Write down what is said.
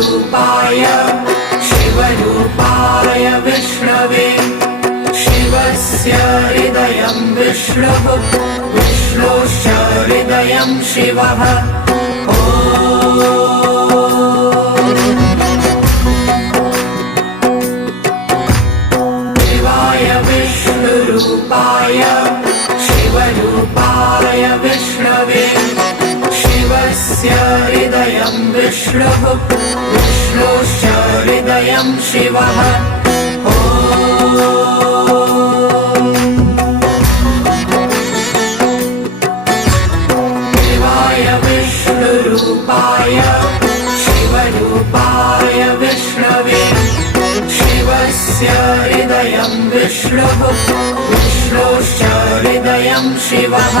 विष्णुरूपाय शिवरूपाय विष्णवे शिवस्य हृदयं विष्णुः विष्णोश्च हृदयं शिवः शिवाय विष्णुरूपाय शिवरूपाय विष्णवे शिवस्य हृदयं विष्णुः विष्णोश्च हृदयं शिवः शिवाय विष्णुरूपाय शिवरूपाय विष्णवे शिवस्य हृदयं विष्णुः विष्णोश्च हृदयं शिवः